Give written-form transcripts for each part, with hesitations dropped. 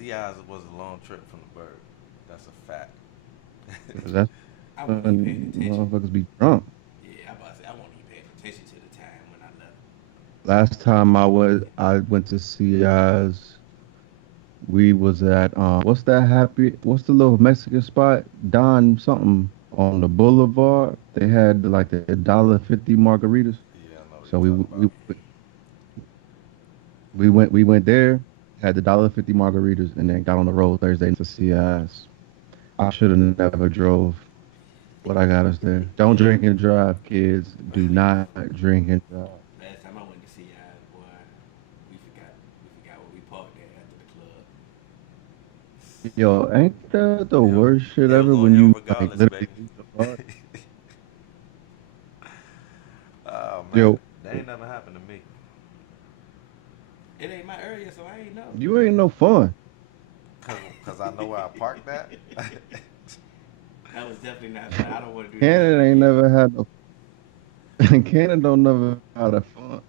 Sea eyes was a long trip from the bird. That's a fact. 'Cause that's I wasn't even paying when attention. motherfuckers be drunk. Yeah, I about to say I wasn't even paying attention to the time when I left. Last time I went to see eyes, we was at what's the little Mexican spot? Don something on the boulevard. They had like the $1.50 margaritas. Yeah, I know what So you're talking about. we went there, had the $1.50 margaritas, and then got on the road Thursday night to see us. I should have never drove, but I got us there. Don't drink and drive, kids. Do not drink and drive. Last time I went to see boy, we forgot where we parked at after the club. Yo, ain't that the It'll, worst shit it'll ever go when hill you like regardless, literally baby. leave the bar? Oh man, Yo, that ain't never happened to me. It ain't my area, so I ain't know. you ain't no fun. Cause I know where I parked at. That was definitely not fun. I don't want to do that ever Cannon ain't again. never had no. Cannon don't never have that fun.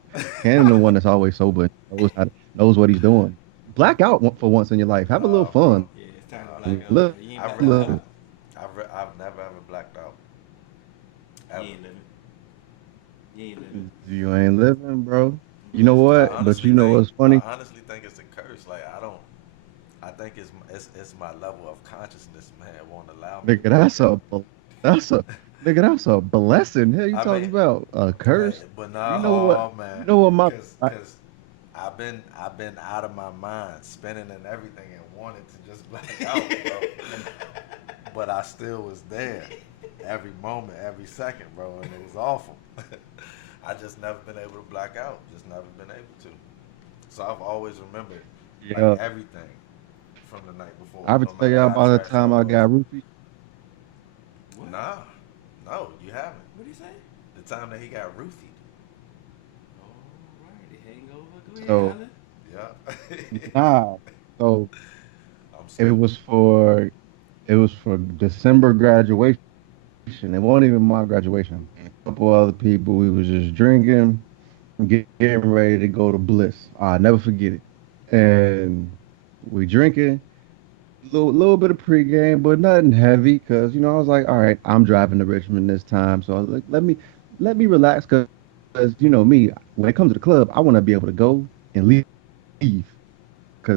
Cannon the one that's always sober and knows what he's doing. Black out for once in your life. Have a little Nah, bro. fun. Yeah, it's time to Nah, black out, Look, man. You ain't I've blacked out really, look. enough. I've never ever blacked out You ever. ain't living. You ain't living. You ain't living, bro. You know Just I what? talking. But honestly you know think, what's funny? it's a curse. Like I don't. I think it's my level of consciousness, man, won't allow me to Nigga, black out. that's a nigga, that's a blessing. Hell, you I talking mean, about a curse? but You nah, know what? oh You man, know what my I, cause I've been out of my mind, spinning and everything, and wanted to just black out, bro. But I still was there, every moment, every second, bro, and it was awful. I just never been able to black out, just never been able to. So I've always remembered like yeah, everything from the night before, I ever no tell matter y'all how about the trash I time I was. got roofied? What? Nah, no, you haven't. What did he say? The time that he got roofied. Alrighty, hangover. Go ahead, So Alan. Yeah. nah. So I'm it stupid. was for it was for December graduation. It wasn't even my graduation. And a couple other people. We was just drinking, getting ready to go to Bliss. I never forget it. And we drinking, little bit of pregame, but nothing heavy. Cause I was like, all right, I'm driving to Richmond this time, so I was like, let me relax. Cause me, when it comes to the club, I want to be able to go and leave. Cause the club ain't my Yeah,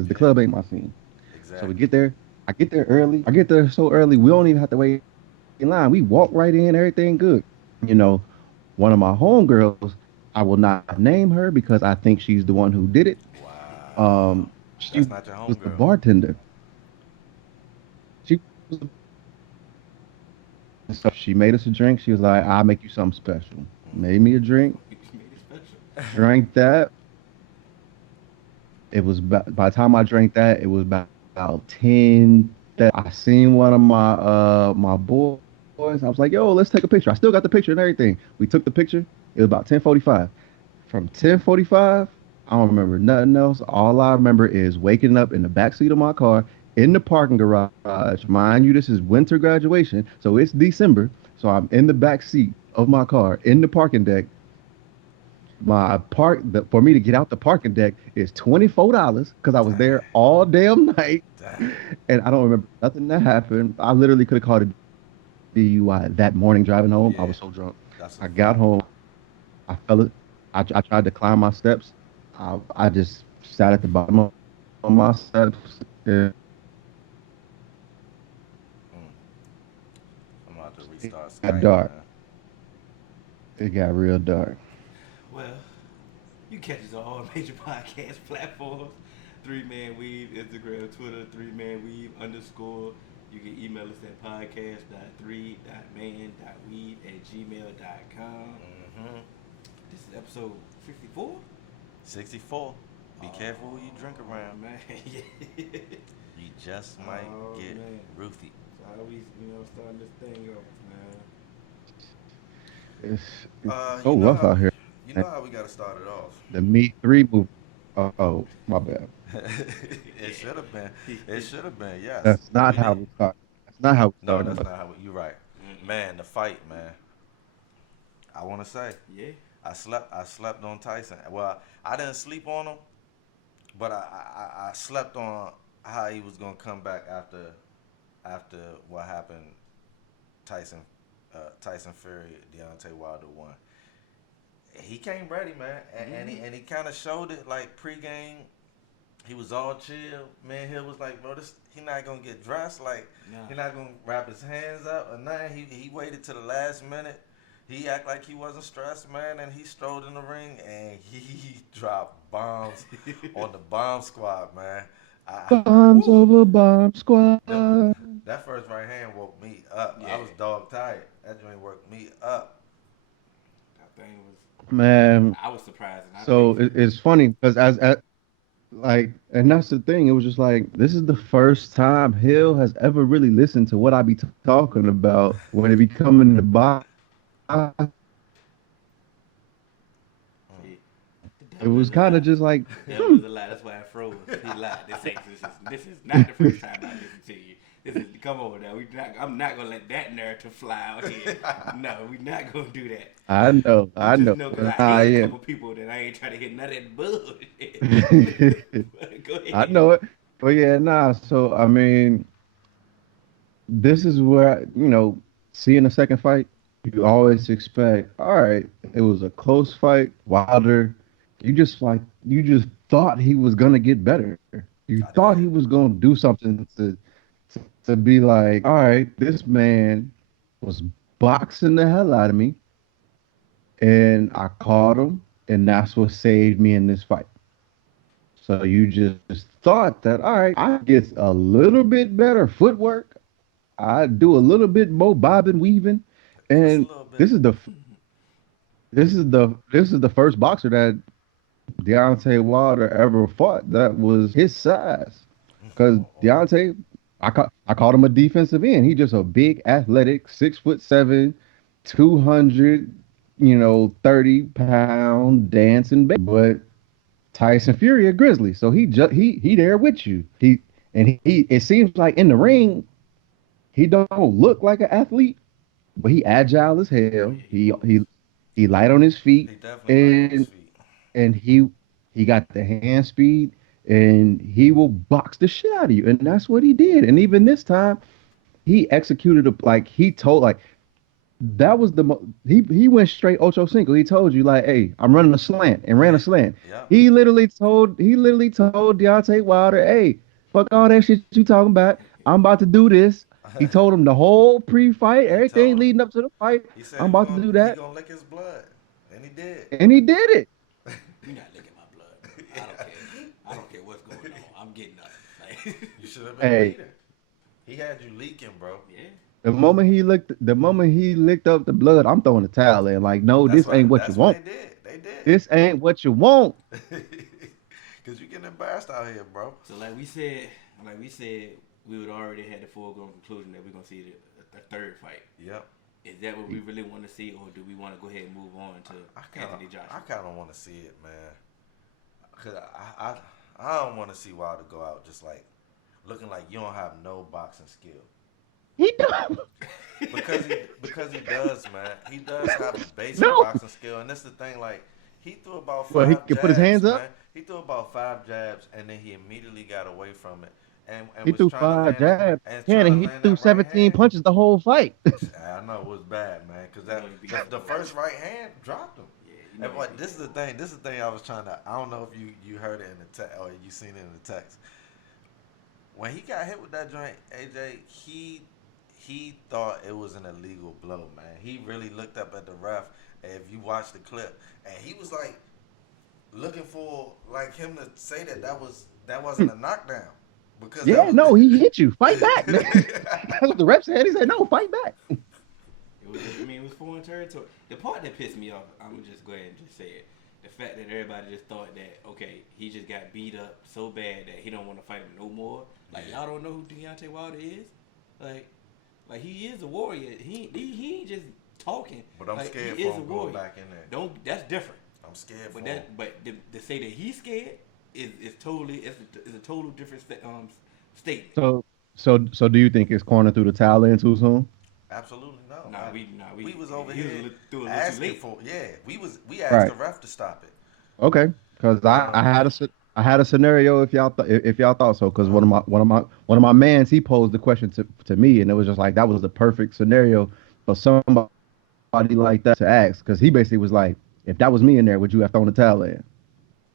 scene. So we get there. exactly. I get there early. I get there so early. We don't even have to wait in line. We walk right in. Everything good. You know, one of my homegirls, I will not name her because I think she's the one who did it. Wow. She was the That's not your bartender. homegirl. She was the bartender. And so she made us a drink. She was like, "I'll make you something special." Made me a drink. You made it special. Drank that. By the time I drank that, it was about 10:30. I seen one of my boys. I was like, "Yo, let's take a picture." I still got the picture and everything. We took the picture. It was about 10:45. From 10:45, I don't remember nothing else. All I remember is waking up in the back seat of my car in the parking garage. Mind you, this is winter graduation, so it's December. So I'm in the back seat of my car in the parking deck. For me to get out the parking deck is $24 because I was Dang. there all damn night, Dang. and I don't remember nothing that happened. I literally could have called a DUI that morning driving home. I was so drunk. Yeah, I got that's a home. fact. I fell it. I tried to climb my steps. I just sat at the bottom of my steps. Mm. I'm about to It restart got Skype, dark. man. It got real dark. Well, you catch us on all major podcast platforms. Three Man Weave, Instagram, Twitter, Three Man Weave underscore. You can email us at podcast.3.man.weave@gmail.com. Mm-hmm. This is episode 54. 64. Be careful who you drink Oh around. man, You just might oh get man. roofied. So how we starting this thing off, man? It's so You rough know out how here. you Man. know how we gotta start it off. The Me Three movie. Oh, my bad. It should have been. It should have been. Yes. That's not We how did. we start. That's not how we No, started. that's But not how. You're right, Mm-mm. man. The fight, man. I want to say, Yeah. I slept on Tyson. Well, I didn't sleep on him, but I slept on. how he was gonna come back after what happened. Tyson Tyson Fury, Deontay Wilder won. He came ready, man, and he kind of showed it like pregame. He was all chill. Man, Hill was like, bro, this he not gonna get dressed. Like Nah. he not gonna wrap his hands up or nothing. He waited to the last minute. He act like he wasn't stressed, man, and he strode in the ring and he dropped bombs on the bomb squad, man. Bombs Woo, over bomb squad. them, that first right hand woke me up. Yeah. I was dog tired. That joint woke me up. That thing was. Man, I was surprised, and I so think. it's funny because as like, and that's the thing. It was just like this is the first time Hill has ever really listened to what I be talking about when it be coming to box. See, the It devil was is a kind of lie. just like, The devil is a lie. That's why I froze. He lied. This is not the first time I listen to you. This is come on now. I'm not gonna let that narrative fly out here. No, we're not gonna do that. You I just know, know because I nah, hate a yeah. couple people that I ain't trying to hit none of that bullshit. Go I ahead. know it, but yeah, nah. So I mean, this is where seeing a second fight, you always expect. All right, it was a close fight. Wilder, you just thought he was gonna get better. You I thought he did. was gonna do something to be like, all right, this man was boxing the hell out of me, and I caught him, and that's what saved me in this fight. So you just thought that, all right, I get a little bit better footwork. I do a little bit more bobbing, weaving, Just a and little bit. this is the this is the first boxer that Deontay Wilder ever fought that was his size. Because Deontay, I called him a defensive end. He just a big, athletic, 6'7", 200, 30-pound dancing baby. But Tyson Fury a grizzly, so he there with you. He it seems like in the ring he don't look like an athlete, but he agile as Oh hell. yeah, he moves. He light on his feet, He definitely light on his and feet. and he got the hand speed, and he will box the shit out of you, and that's what he did. And even this time, he executed like he told like that was he went straight ocho cinco. He told you like, hey, I'm running a slant and ran a Yeah. slant. Yep. He literally told Deontay Wilder, hey, fuck all that shit you talking about. I'm about to do this. He told him the whole pre-fight, He everything told him. leading up to the fight. He said I'm about to do he that, gonna lick his blood, and he did. and he did it. You're not licking my blood. I don't care. I don't care what's going on. I'm getting nothing. Like, You should have been Hey, bleeding. He had you leaking, bro. yeah. the moment he licked up the blood, I'm throwing the towel in. Like, no, this ain't what you That's what want. they did. They did. This ain't what you want. Cause you getting embarrassed out here, bro. So like we said, we would already had the foregone conclusion that we're gonna see the third fight. Yep. Is that what we really want to see, or do we want to go ahead and move on to Anthony I Joshua? kind of want to see it, man. Cause I don't want to see Wilder go out just like looking like you don't have no boxing skill. He don't. Because he does, man. He does have a basic No. boxing skill, and that's the thing. Like he threw about Well, he five can put his jabs, hands up. man. He threw about 5 jabs, and then he immediately got away from it, and He was threw trying to five land it, jabs. and Yeah, trying and to he land threw that right 17 hand. punches the whole fight. I know it was bad, man, because You know he beat up the the first right hand dropped him. Yeah, you know And he what beat this is the up. thing. This is the thing I was trying to. I don't know if you heard it in the text or you seen it in the text. When he got hit with that joint, AJ, he thought it was an illegal blow, man. He really looked up at the ref. And if you watch the clip, and he was like looking for like him to say that wasn't a knockdown because that Yeah, was. no, he hit you. Fight back. That's what the ref said. He said, no, fight back. It was, I mean, it was foreign territory. The part that pissed me off, I'm gonna just go ahead and just say it. The fact that everybody just thought that, okay, he just got beat up so bad that he don't want to fight him no more. Like, y'all don't know who Deontay Wilder is? Like he is a warrior. He ain't just talking. But I'm like, scared he for is a him going warrior. back in there. That's different. I'm scared for But him. to say that he's scared is totally is a total different statement. So do you think it's corner through the towel in too soon? Absolutely no. We Was over he was here through a little too asking late. for we asked Right. the ref to stop it. Okay. Because I don't I know. had I had a scenario if y'all thought so, because one of my mans he posed the question to me, and it was just like that was the perfect scenario for somebody like that to ask, because he basically was like, if that was me in there, would you have thrown the towel in?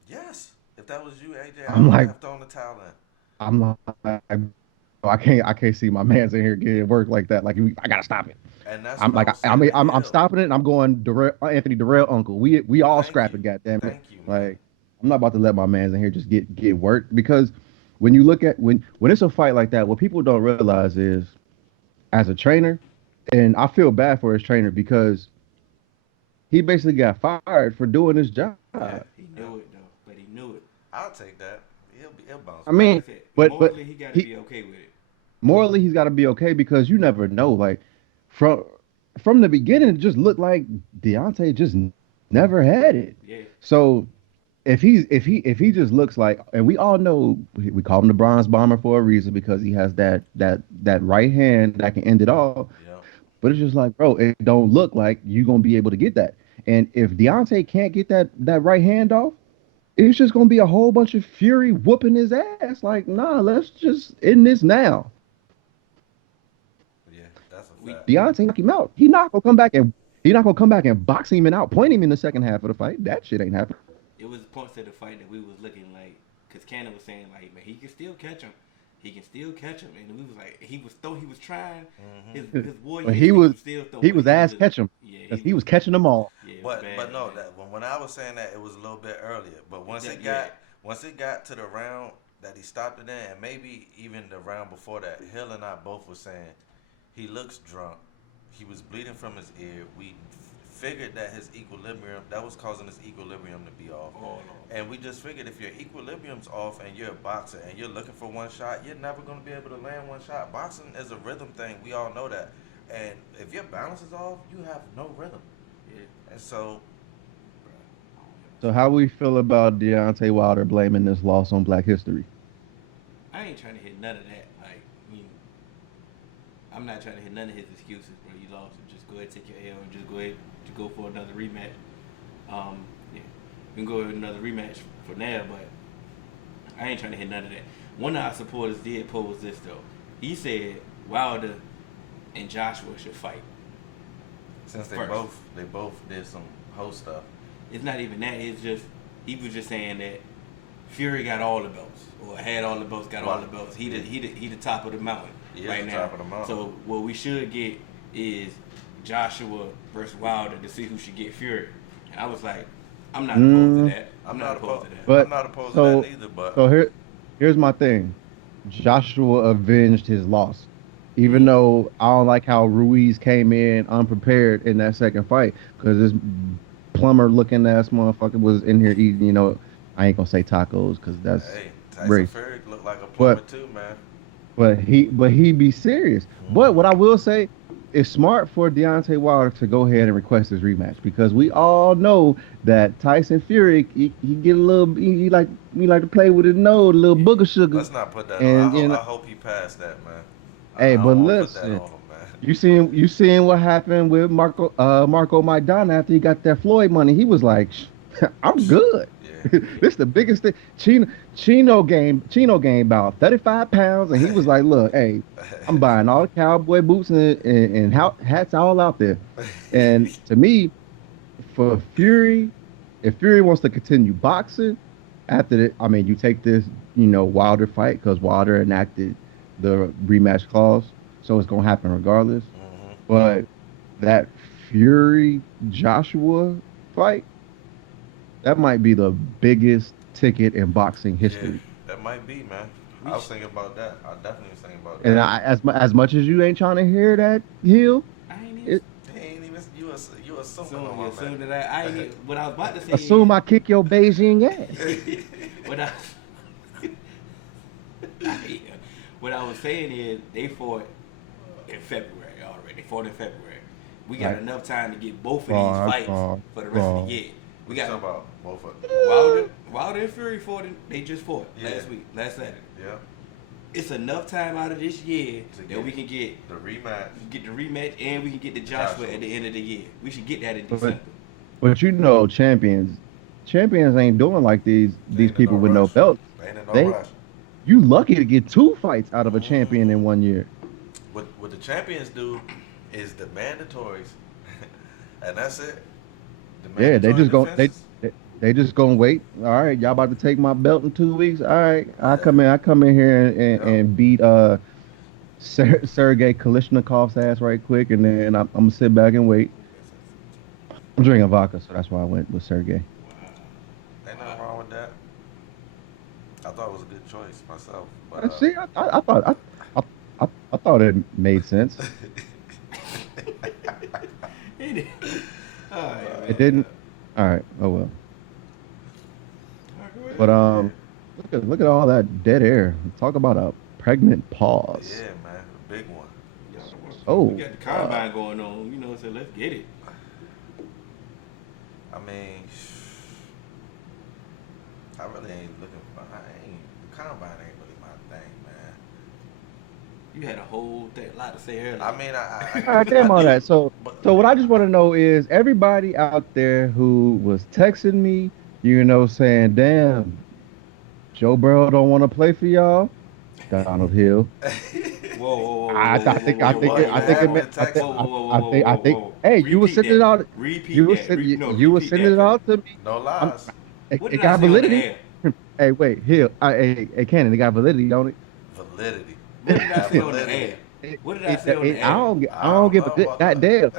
Yes. If that was you, AJ, I I'm would like, have thrown the towel in. I'm like, I can't see my man's in here getting work like that. Like I gotta stop it. And that's I'm what I like, was I saying mean, to I'm Hill. stopping it. And I'm going Anthony Darrell uncle. We all Thank you. scrapping. Goddamn it! Thank you, man. Like I'm not about to let my man's in here just get work, because when you look at when it's a fight like that, what people don't realize is as a trainer, and I feel bad for his trainer because he basically got fired for doing his job. Yeah, he Yeah. knew it though, but he knew it. I'll take that. He'll bounce I Like back. I mean, said, but morally he got to he be okay with it. morally he's got to be okay, because you never know. Like from from the beginning, it just looked like Deontay just never had it. Yeah, So if he just looks like, and we all know we call him the bronze bomber for a reason, because he has that right hand that can end it all. Yeah. But it's just like, bro, it don't look like you gonna be able to get that. And if Deontay can't get that right hand off, it's just gonna be a whole bunch of Fury whooping his ass. Like, nah, let's just end this now. Yeah. That's a we fact. Deontay knock him out. He not gonna come back and box him and outpoint him in the second half of the fight. That shit ain't happening. it was points of the fight that we was looking like, cause Cannon was saying like, man, he can still catch him. He can still catch him, and we was like, he was trying. His warrior But he instinct was was still throwing. he was ass catch him, Yeah, because he was catching them all. Yeah, it was But bad, no, man. that when I was saying that, it was a little bit earlier. But Yeah. once it got to the round that he stopped it in, and maybe even the round before that, Hill and I both were saying he looks drunk. He was bleeding from his ear. We figured that his equilibrium, that was causing his equilibrium to be off. Oh, And we just figured if your equilibrium's off and you're a boxer and you're looking for one shot, you're never going to be able to land one shot. Boxing is a rhythm thing. We all know that. And if your balance is off, you have no rhythm. yeah. And so, So how we feel about Deontay Wilder blaming this loss on Black History? I ain't trying to hit none of that. Like, I mean, I'm not trying to hit none of his excuses, bro. You lost, and just go ahead and take your L, and just go ahead to go for another rematch. Yeah, we can go with another rematch for now, but I ain't trying to hit none of that. One of our supporters did pose this though. He said Wilder and Joshua should fight. since First. they both did some hoe stuff. It's not even that. It's just he was just saying that Fury got all the belts, or had all the belts, got all the belts. He the top of the mountain He is right the now. top of the mountain. So what we should get is Joshua versus Wilder to see who should get Fury. And I was like, I'm not opposed to that. I'm not opposed to that. But I'm not opposed so to that neither. But so here's my thing. Joshua avenged his loss. Even though I don't like how Ruiz came in unprepared in that second fight, because this plumber looking ass motherfucker was in here eating, I ain't gonna say tacos because that's hey, Tyson race. Fury looked like a plumber But too, man. he be serious. But what I will say, it's smart for Deontay Wilder to go ahead and request his rematch, because we all know that Tyson Fury he get a little he like to play with his nose, a little booger sugar. Let's not put that And, on. you know- I hope he passed that, man. Hey, I but don't wanna put that listen, on him, man. you seen what happened with Marco Maidana after he got that Floyd money? He was like, I'm good. Yeah. This the biggest thing. Chino gained about 35 pounds, and he was like, look, hey, I'm buying all the cowboy boots and hats all out there. And to me, for Fury, if Fury wants to continue boxing after that, I mean, you take this, Wilder fight, because Wilder enacted the rematch clause, so it's gonna happen regardless. Mhm. But that Fury Joshua fight, that might be the biggest ticket in boxing history. Yeah, that might be, man. I was thinking about that. I definitely was thinking about that. And as much as you ain't trying to hear that, Hill, I ain't even it, He ain't even you assuming assume, on my assume man. that I ain't even, what I was about to say. assume I kick your Beijing ass. What I what I was saying is they fought in February already. They fought in February. We got Right. enough time to get both of these fights for the rest of the year. We Talking got about both of them. Wilder and Fury fought. They just fought last week, last Saturday. Yeah. It's enough time out of this year To that get we can get the rematch. the rematch and we can get the Joshua Joshua. at the end of the year. We should get that in But- December. But champions champions ain't doing like these Ain't in people no with no rush. belts. Ain't in no They, rush. you lucky to get 2 fights out of a champion in 1 year. What the champions do is the mandatories, and that's it. The Yeah, they mandatory just go defenses. they just gonna wait. All right, y'all about to take my belt in 2 weeks. All right, I come in here and beat Sergey Kalishnikov's ass right quick, and then I'm gonna sit back and wait. I'm drinking vodka, so that's why I went with Sergey. Ain't nothing wrong with that. I thought it was a good choice myself. But, See, I thought it made sense. It It didn't. All right. Oh well. But look at all that dead air. Talk about a pregnant pause. yeah, man, a big one. Oh, we got the combine going on, you know, so let's get it. I mean, I really ain't looking for. The combine ain't really my thing, man. You had a whole lot to say earlier. I mean, All right, damn all that. So But- what I just want to know is everybody out there who was texting me, saying, "Damn, Joe Burrow don't want to play for y'all." Donald Hill. Whoa. I think Whoa. Hey, you were Repeat sending it that. out. Repeat You were that. sending No, you were repeat sending it that. out to me. No lies. What It did I got say on the validity. air? Hey, wait, Hill. Hey, Cannon, it got validity, don't it? Validity. What did I say on the Validity. air? What did I say on the air? I don't give a good goddamn.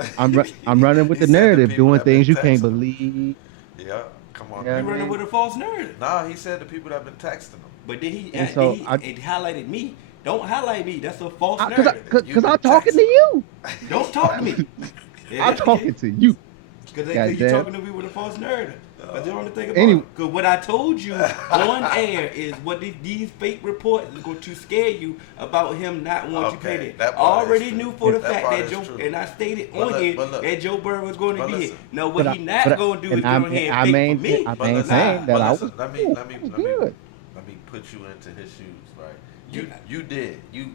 I'm running with He the said the narrative, people doing that been things you can't texting him. believe. Yeah, come on. Yeah, You I running mean- with a false narrative. Nah, he said the people that been texting him. But did he? And so it highlighted me. Don't highlight me. That's a false Because narrative. You I'm been talking to texting. you. Don't talk to me. I'm talking to you. Because you Goddamn. talking to me with a false narrative. But the only thing about Anyway. it, because what I told you on air is what these fake reports are going to scare you about him not wanting to Okay, play there. that I part is already true. knew for the That fact part that is Joe, true. and I stated But on look, here but look. that Joe Burrow was going to But be here. listen. Now what he not going to do is I come here and fake for me. I But listen, maintain that but I listen, was. let me good. let me put you into his shoes, right? You did. You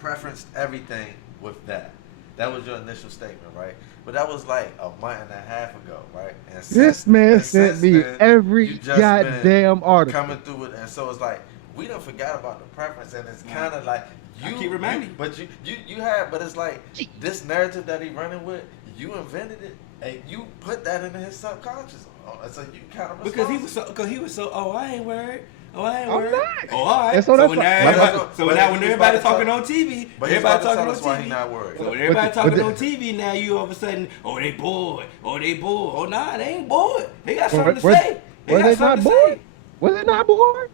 preferenced everything with that. That was your initial statement, right? But that was like a month and a half ago, right? And This man sent since me then, every you just been goddamn article. coming through it, and so it's like we don't forgot about the preference, and it's kind of like I you keep reminding you. but you have, but it's like this narrative that he running with, you invented it, and you put that into his subconscious. So you kind of Because he was so, oh, I ain't worried. Oh, I ain't I'm worried. not. Oh, all right. And so So, that's when why- now but everybody, that's- so but now he when was everybody about to talking tell- on TV, But he's everybody about to talking tell on us why he TV. not worried. So when everybody But talking the- on TV, now you all of a sudden, oh, they bored. Oh, they bored. Oh, nah, they ain't bored. They got something to say. They Were got they not something to bored? say. Was they not bored?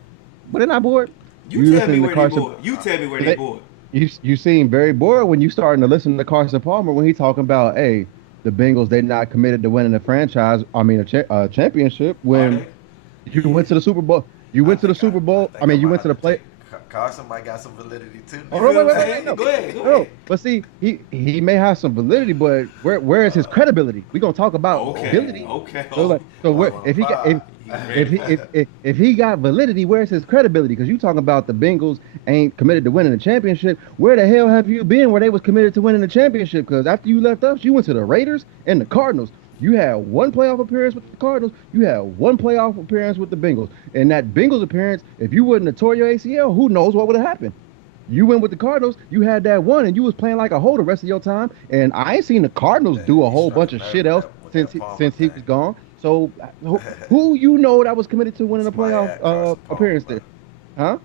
Were they not bored? You tell listen me to where they Carson- bored. You tell me where they They- bored. You seem very bored when you starting to listen to Carson Palmer when he talking about, hey, the Bengals, they not committed to winning the franchise. I mean, a championship when you went to the Super Bowl. You went to the Super Bowl. I mean, you went to the play. Carson might got some validity too. Oh, You no, feel what I'm wait, saying? no. Go ahead. Go No, ahead. but see, he may have some validity, but where is his credibility? We gonna talk about Okay. validity. Okay. So where, if he got if he got validity, where's his credibility? Because you talking about the Bengals ain't committed to winning the championship. Where the hell have you been where they was committed to winning the championship? Because after you left us, you went to the Raiders and the Cardinals. You had one playoff appearance with the Cardinals. You had one playoff appearance with the Bengals. And that Bengals appearance, if you wouldn't have tore your ACL, who knows what would have happened? You went with the Cardinals. You had that one, and you was playing like a hole the rest of your time. And I ain't seen the Cardinals do a whole bunch of shit else since he was gone. So who you know that was committed to winning a playoff appearance there, huh?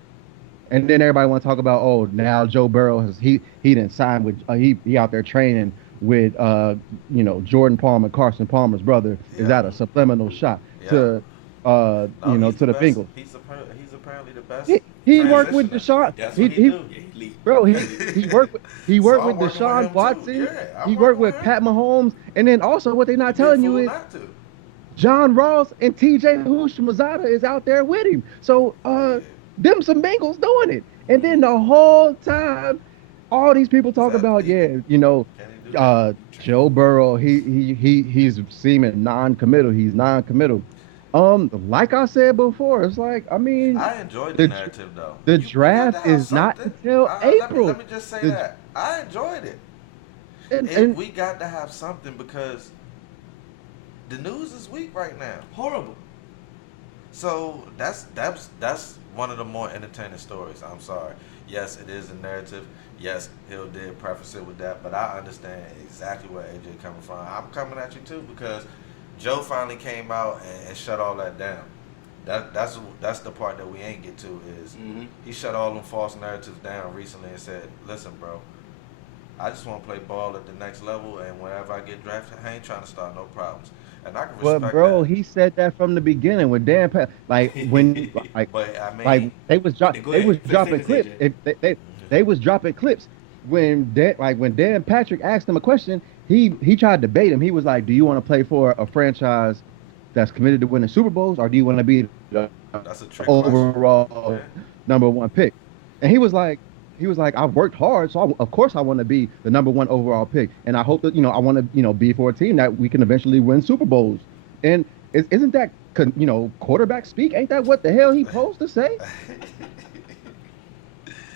And then everybody want to talk about, oh, now Joe Burrow he didn't sign with he out there training with Jordan Palmer, Carson Palmer's brother. Is that a subliminal shot to to the Bengals? He's apparently the best. He worked with Deshaun. That's what he do. Bro, he worked with So I'm working Deshaun with him, too. Watson. Yeah, I'm He working worked with with him. Pat Mahomes, and then also what they're not telling you is John Ross and T.J. Houshmandzadeh is out there with him. So them some Bengals doing it, and then the whole time, all these people talk about Joe Burrow. He's seeming non-committal. He's non-committal. Like I said before, it's like, I mean, I enjoyed the narrative though. The We got draft to have is not something. until April. Let me just say that I enjoyed it. And We got to have something because The news is weak right now. Horrible. So that's one of the more entertaining stories. I'm sorry. Yes, it is a narrative. Yes, Hill did preface it with that, but I understand exactly where AJ coming from. I'm coming at you too because Joe finally came out and shut all that down. That's the part that we ain't get to is he shut all them false narratives down recently and said, "Listen, bro, I just want to play ball at the next level, and whenever I get drafted, I ain't trying to start no problems." And I can respect Well, bro, that. he said that from the beginning with Dan like when But I mean, like they was Go ahead. dropping Finish, clips. AJ. If they was dropping clips when Dan Patrick asked him a question, he tried to bait him. He was like, "Do you want to play for a franchise that's committed to winning Super Bowls, or do you want to be the that's a trick question. overall number one pick?" And he was like, "I've worked hard, so of course I want to be the number one overall pick, and I hope that I want to be for a team that we can eventually win Super Bowls." And isn't that quarterback speak? Ain't that what the hell he supposed to say?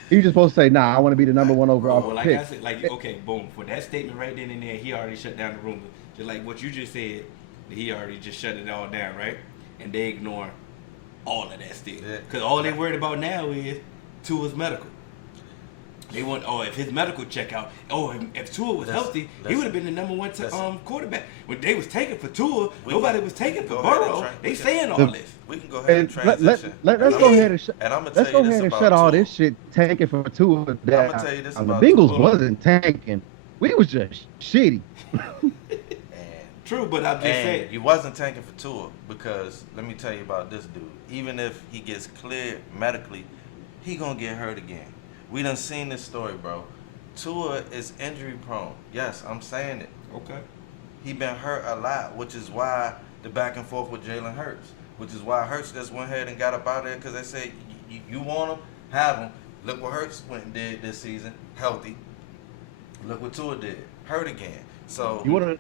He's just supposed to say, "Nah, I want to be the number one overall Well, like pick." I said, okay, boom. For that statement right then and there, he already shut down the rumor. Just like what you just said, he already just shut it all down, right? And they ignore all of that still. Because all they worried about now is Tua's medical. They want, if his medical check out, if Tua was healthy, he would have been the number one quarterback. When they was taking for Tua, nobody was taking for Burrow. They saying all this. We can go ahead and transition. Let's go ahead and let's go ahead and shut all this shit tanking for Tua. I'm gonna tell you this about the Bengals Tua. wasn't tanking. We was just shitty. True, but I'm just saying. You wasn't tanking for Tua because let me tell you about this dude. Even if he gets cleared medically, he gonna get hurt again. We done seen this story, bro. Tua is injury prone. Yes, I'm saying it. Okay. He been hurt a lot, which is why the back and forth with Jalen Hurts, which is why Hurts just went ahead and got up out of there because they say, you want him, have him. Look what Hurts went and did this season, healthy. Look what Tua did, hurt again. So You want to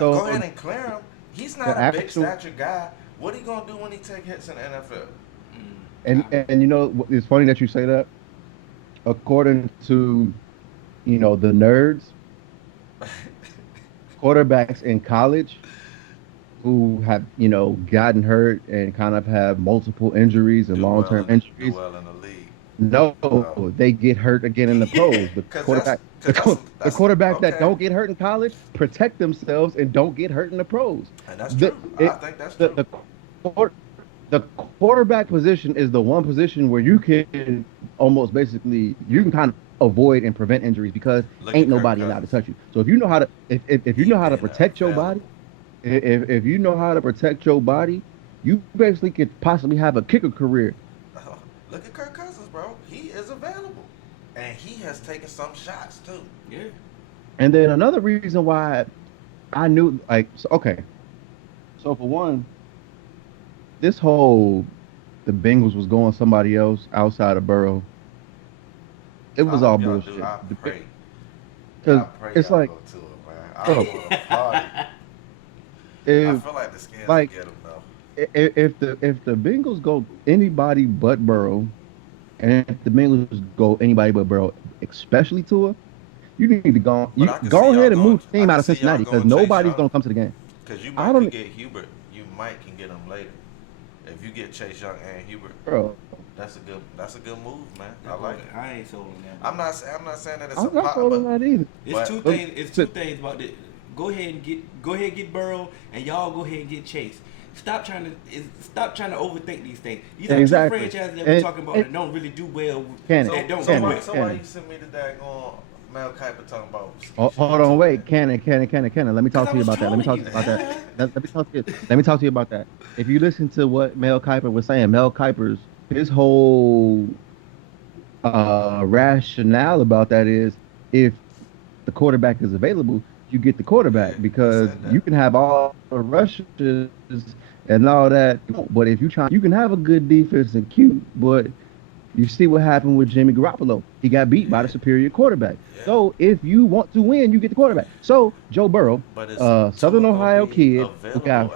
go ahead and clear him. He's not a big stature guy. What he gonna do when he take hits in the NFL? And it's funny that you say that. According to, the nerds, quarterbacks in college who have, gotten hurt and kind of have multiple injuries and long-term injuries. Do well in the league. No, they get hurt again in the pros. The quarterbacks that don't get hurt in college protect themselves and don't get hurt in the pros. And that's true. I think that's true. The quarterback position is the one position where you can almost basically kind of avoid and prevent injuries because ain't nobody allowed to touch you. So if you know how to if you know how to protect your body, if you know how to protect your body, you basically could possibly have a kicker career. Look at Kirk Cousins, bro. He is available, and he has taken some shots too. Yeah. And then another reason why I knew, so for one, this whole the Bengals was going somebody else outside of Burrow. It was all bullshit. Because it's like, go to it, man. I feel like the Skins get him though. If the Bengals go anybody but Burrow, and if the Bengals go anybody but Burrow, especially Tua, you need to go ahead and move the team out of Cincinnati because nobody's gonna come to the game. Because you might get Hubert, you might can get him later. If you get Chase Young and Hubert, bro, that's a good move, man. I like it. I ain't sold on that. I'm not saying that it's I'm not sold on that either. It's two things about this. Go ahead and get Burrow, and y'all go ahead and get Chase. Stop trying to overthink these things. These are two franchises that we're talking about that don't really do well. So why you sent me the daggone Mel Kiper talking about? Hold on, wait, Cannon. Let me talk to you about that. Let me talk to you about that. If you listen to what Mel Kiper was saying, his whole rationale about that is if the quarterback is available, you get the quarterback because you can have all the rushes and all that, but if you can have a good defense and cute, but you see what happened with Jimmy Garoppolo. He got beat by the superior quarterback. Yeah. So if you want to win, you get the quarterback. So Joe Burrow, Southern Ohio kid, he got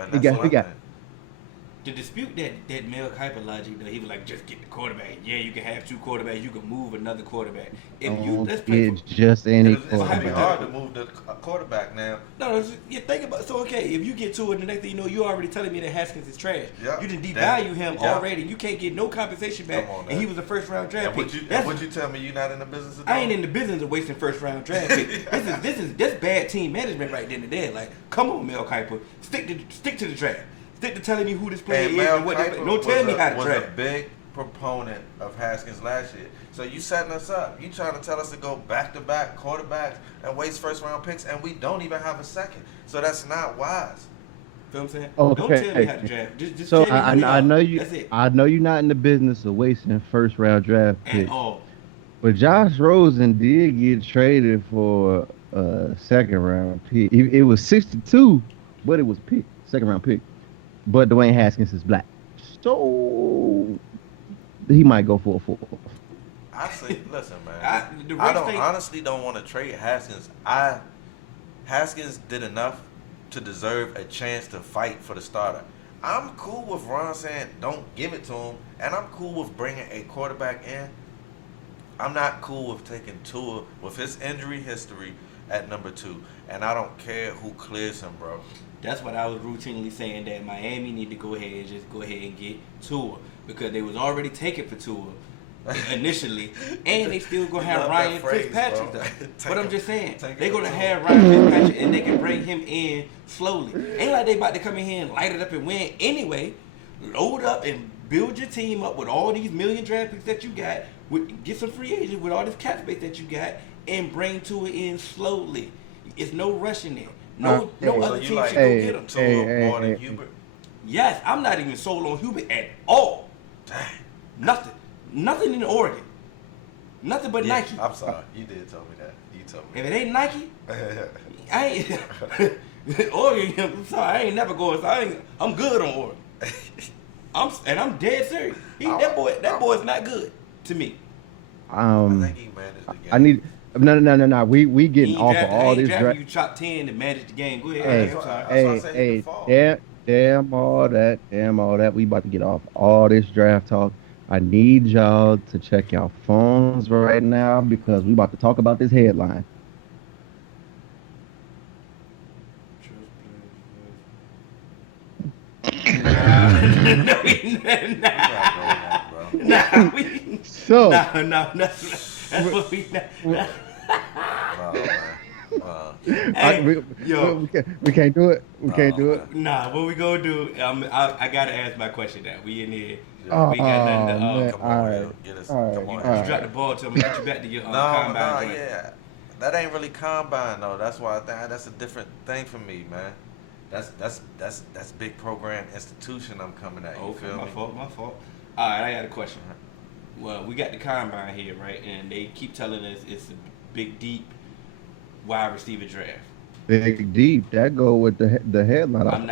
to dispute that Mel Kiper logic, though, he was like, just get the quarterback. Yeah, you can have 2 quarterbacks. You can move another quarterback. If you let's play It's just any It's gonna be quarterback. hard to move the quarterback now. No, you think about so okay. If you get to it, the next thing you know, you already telling me that Haskins is trash. Yeah. You didn't devalue him Yeah. already. You can't get no compensation back, Come on, and man. he was a first round draft pick. Would you tell me you're not in the business of doing? I ain't in the business of wasting first round draft picks. This bad team management right then and there. Like, come on, Mel Kiper, stick to the draft. Stick to telling me who this player And is Mel and what Kiper this don't tell me how to was draft. a big proponent of Haskins last year. So you setting us up. You trying to tell us to go back-to-back quarterbacks and waste first-round picks, and we don't even have a second. So that's not wise. Feel what I'm saying? Okay. Don't tell me how to draft. Just So tell me who I they know are. you. That's it. I know you're not in the business of wasting first round draft At picks. all. But Josh Rosen did get traded for a second round pick. It was 62, but it was pick, second round pick. But Dwayne Haskins is black, so he might go for a fourth. I say, listen, man. I honestly don't want to trade Haskins. Haskins did enough to deserve a chance to fight for the starter. I'm cool with Ron saying don't give it to him, and I'm cool with bringing a quarterback in. I'm not cool with taking Tua with his injury history at number 2, and I don't care who clears him, bro. That's what I was routinely saying, that Miami need to go ahead and get Tua, because they was already taking for Tua initially, and they still gonna have Ryan Fitzpatrick though. But I'm just saying, they gonna have Ryan Fitzpatrick, and they can bring him in slowly. Ain't like they about to come in here and light it up and win anyway. Load up and build your team up with all these million draft picks that you got. Get some free agents with all this cap space that you got, and bring Tua in slowly. It's no rushing it. No other team should go get him. Tua more than Hubert? Yes, I'm not even sold on Hubert at all. Dang. Nothing in Oregon. Nothing but Nike. I'm sorry. You did tell me that. You told me If it ain't Nike, I ain't Oregon. I'm sorry, I ain't never going. I'm good on Oregon. I'm dead serious. That boy's not good to me. I think he managed the game. I need no. We getting off of all this draft. You top 10 to manage the game. Go ahead. Damn all that. We about to get off all this draft talk. I need y'all to check your phones right now because we about to talk about this headline. So that's what we we can't do it. We can't do it. Nah, what we gonna do? I gotta ask my question now. We in here. We got nothing to. Come on, get us. Come on. You dropped the ball. Tell me, get you back to your combine. Yeah. That ain't really combine though. That's why I think that's a different thing for me, man. That's big program institution. I'm coming at. You feel my me? fault. All right, I got a question. Well, we got the combine here, right? And they keep telling us it's a big, deep wide receiver draft. Big deep. That go with the headline. I'm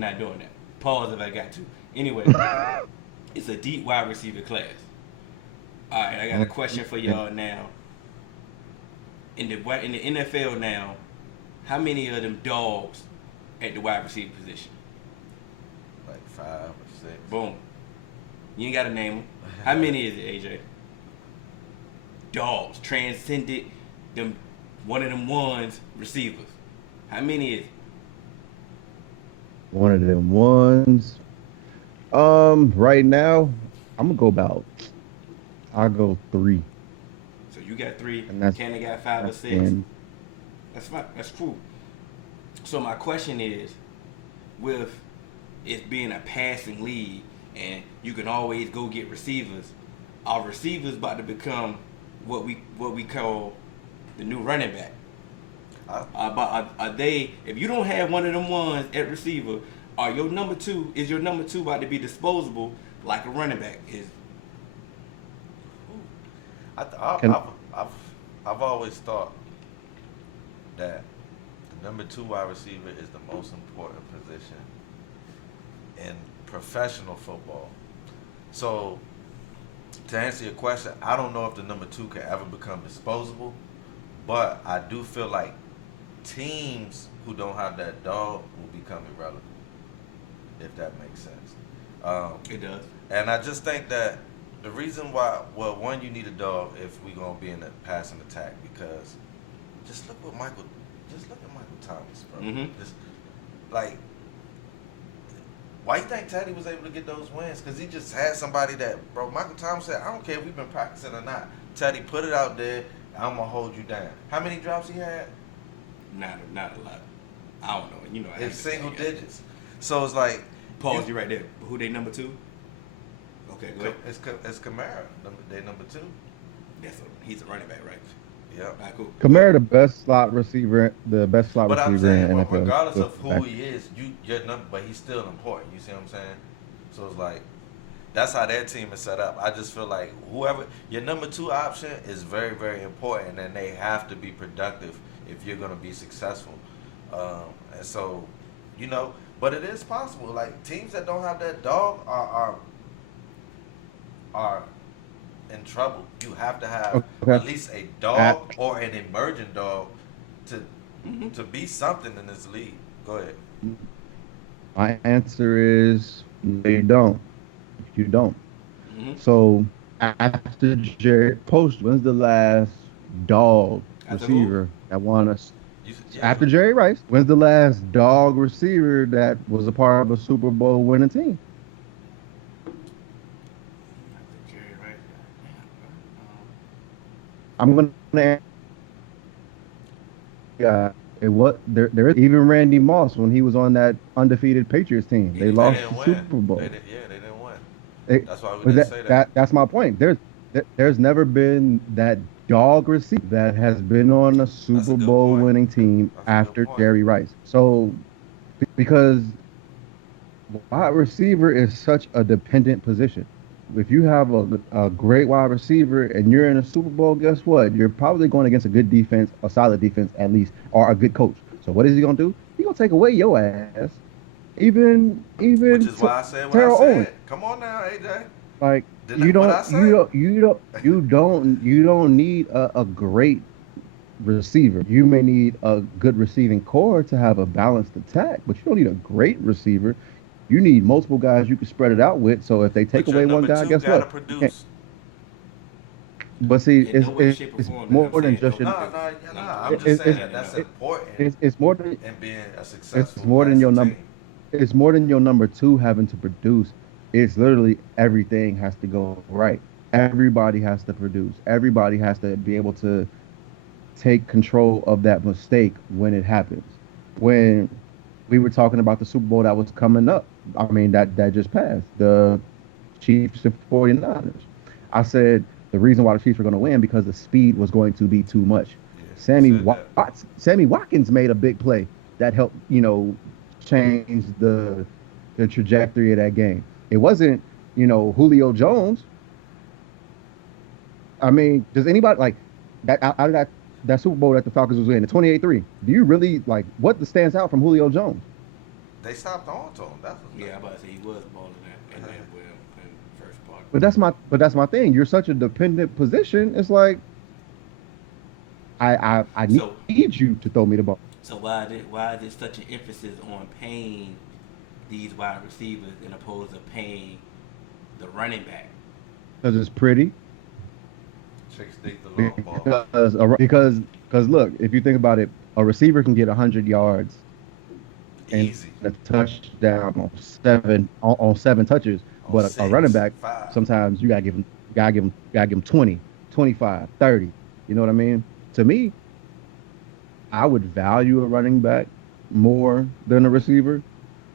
not doing that. Pause if I got to. Anyway, it's a deep wide receiver class. All right, I got a question for y'all now. In the NFL now, how many of them dogs at the wide receiver position? Like 5 or 6. Boom. You ain't got to name them. How many is it, AJ? Dogs transcended them. One of them ones receivers. How many is it? One of them ones. Right now, I'm gonna I'll go 3. So you got 3. And Kenny got 5 or 6. 10. That's fine. That's cool. So my question is, with it being a passing league and you can always go get receivers, are receivers about to become what we call the new running back? Are they? If you don't have one of them ones at receiver, is your number two about to be disposable like a running back is? I've always thought that the number 2 wide receiver is the most important position in professional football. So to answer your question, I don't know if the number 2 can ever become disposable, but I do feel like teams who don't have that dog will become irrelevant, if that makes sense. It does. And I just think that the reason why, well, one, you need a dog if we're gonna be in the passing attack, because just look at Michael Thomas, bro. Mhm. Just like, why you think Teddy was able to get those wins? Because he just had somebody that, bro. Michael Thomas said, I don't care if we've been practicing or not. Teddy, put it out there. I'm gonna hold you down. How many drops he had? Not a lot. I don't know. You know, I It's haven't single seen it yet. digits. So it's like, Pause you right there. Who they number 2? Okay, go ahead. it's Kamara. They number 2. He's a running back, right? Yeah. All right, cool. Kamara, the best slot receiver But I'm receiver saying, in well, NFL. regardless of who he is, your number, but he's still important. You see what I'm saying? So it's like, that's how their team is set up. I just feel like whoever your number 2 option is very, very important, and they have to be productive if you're gonna be successful. And so, but it is possible. Like, teams that don't have that dog are in trouble. You have to have at least a dog or an emerging dog to be something in this league. Go ahead. My answer is they don't. You don't. Mm-hmm. So after Jared Post, when's the last dog receiver that won us? After Jerry Rice, when's the last dog receiver that was a part of a Super Bowl winning team? Jerry Rice. I'm gonna. There is even Randy Moss when he was on that undefeated Patriots team. They lost the Super Bowl. They didn't win. That's why we didn't say that. That's my point. There's never been that dog receiver that has been on a Super Bowl winning team after Jerry Rice. So, because wide receiver is such a dependent position. If you have a great wide receiver and you're in a Super Bowl, guess what? You're probably going against a good defense, a solid defense at least, or a good coach. So what is he gonna do? He's gonna take away your ass. Even which is why I said what I said. Come on now, AJ. Like, you don't need a great receiver. You may need a good receiving core to have a balanced attack, but you don't need a great receiver. You need multiple guys you can spread it out with. So if they take away one guy, guess what? But see, it's more than just your. I'm just saying that's important. It's more than and being a successful. It's more than your number. It's more than your number 2 having to produce. It's literally everything has to go right. Everybody has to produce. Everybody has to be able to take control of that mistake when it happens. When we were talking about the Super Bowl that was coming up, I mean, that just passed, the Chiefs and 49ers. I said the reason why the Chiefs were going to win because the speed was going to be too much. Yeah, Sammy Watkins made a big play that helped, change the trajectory of that game. It wasn't, Julio Jones. I mean, does anybody like that out of that Super Bowl that the Falcons was in, the 28-3? Do you really like what stands out from Julio Jones? They stopped on to him. I'm about to say he was balling in the first part. But that's my thing. You're such a dependent position. It's like I need you to throw me the ball. So why is there such an emphasis on paying these wide receivers as opposed to paying the running back? Because it's pretty. Chicks dig the long ball. Because look, if you think about it, a receiver can get 100 yards easy and a touchdown on 7 touches, but a running back 5. Sometimes you gotta give him 20, 25, 30. You know what I mean? To me, I would value a running back more than a receiver,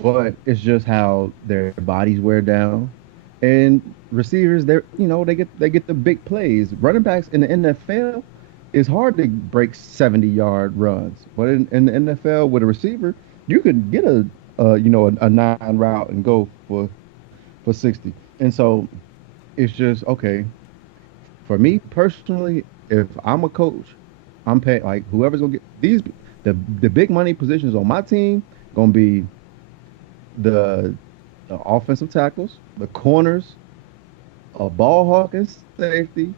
but it's just how their bodies wear down. And receivers, they get the big plays. Running backs in the NFL, it's hard to break 70-yard runs, but in the NFL with a receiver, you could get a 9 route and go for 60. And so it's just okay. For me personally, if I'm a coach, I'm paying like whoever's gonna get the big money positions on my team gonna be the offensive tackles, the corners, a ball hawk and safety,